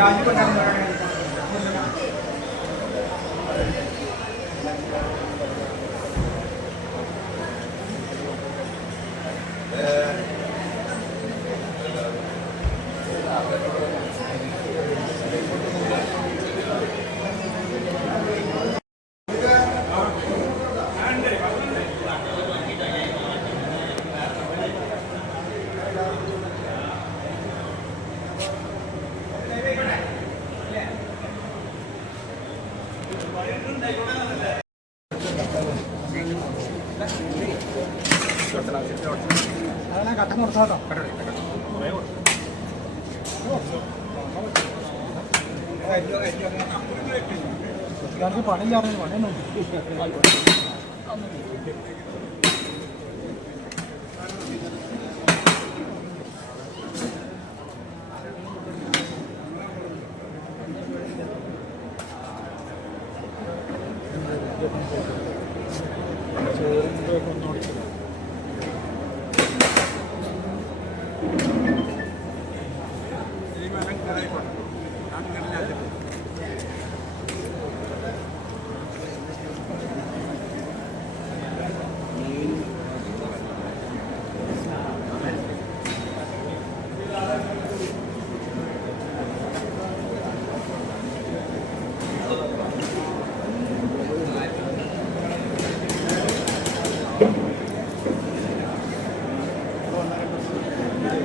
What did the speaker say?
Yeah, you can have it. അതാണ് കട്ടൻ കൊടുത്തോട്ടോ എനിക്ക് പണിയില്ലായിരുന്നു പണിയൊന്നും ഒരു